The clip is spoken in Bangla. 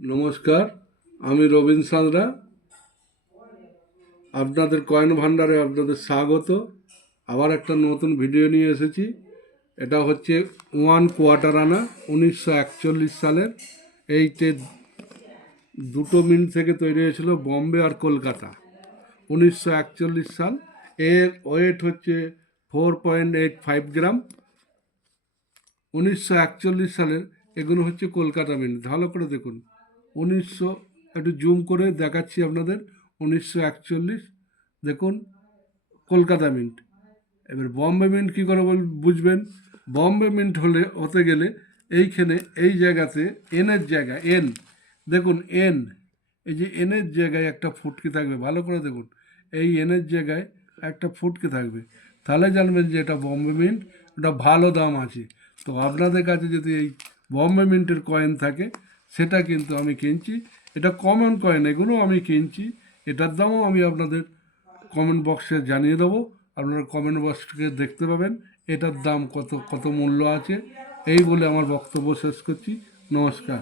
নমস্কার, আমি রবীন সাঁতরা। আপনাদের কয়েন ভাণ্ডারে আপনাদের স্বাগত। আবার একটা নতুন ভিডিও নিয়ে এসেছি। এটা হচ্ছে 1/4 আনা 1941 সালের। এইটে 2 মিনিট থেকে তৈরি হয়েছিল, বম্বে আর কলকাতা, 1941 সাল। এর ওয়েট হচ্ছে 4.85 গ্রাম। 1941 সালের এগুলো হচ্ছে কলকাতা মিন্ট। ভালো করে দেখুন, একটু জুম করে দেখাচ্ছি আপনাদের। 1941 দেখুন, কলকাতা মিন্ট। এবার বম্বে মিন্ট কী করে বুঝবেন? বম্বে মিন্ট হতে গেলে এইখানে এই জায়গাতে এনের জায়গায় এন, দেখুন এন, এই যে এনের জায়গায় একটা ফুটকি থাকবে। ভালো করে দেখুন, এই এনের জায়গায় একটা ফুটকি থাকবে, তাহলে জানবেন যে এটা বম্বে মিন্ট, এটা ভালো দাম আছে। তো আপনাদের কাছে যদি এই বম্বে মিন্টের কয়েন থাকে, সেটা কিন্তু আমি কিনছি। এটা কমন কয়েন, এগুলো আমি কিনছি। এটার দামও আমি আপনাদের কমেন্ট বক্সে জানিয়ে দেবো। আপনারা কমেন্ট বক্সকে দেখতে পাবেন এটার দাম কত কত মূল্য আছে। এই বলে আমার বক্তব্য শেষ করছি। নমস্কার।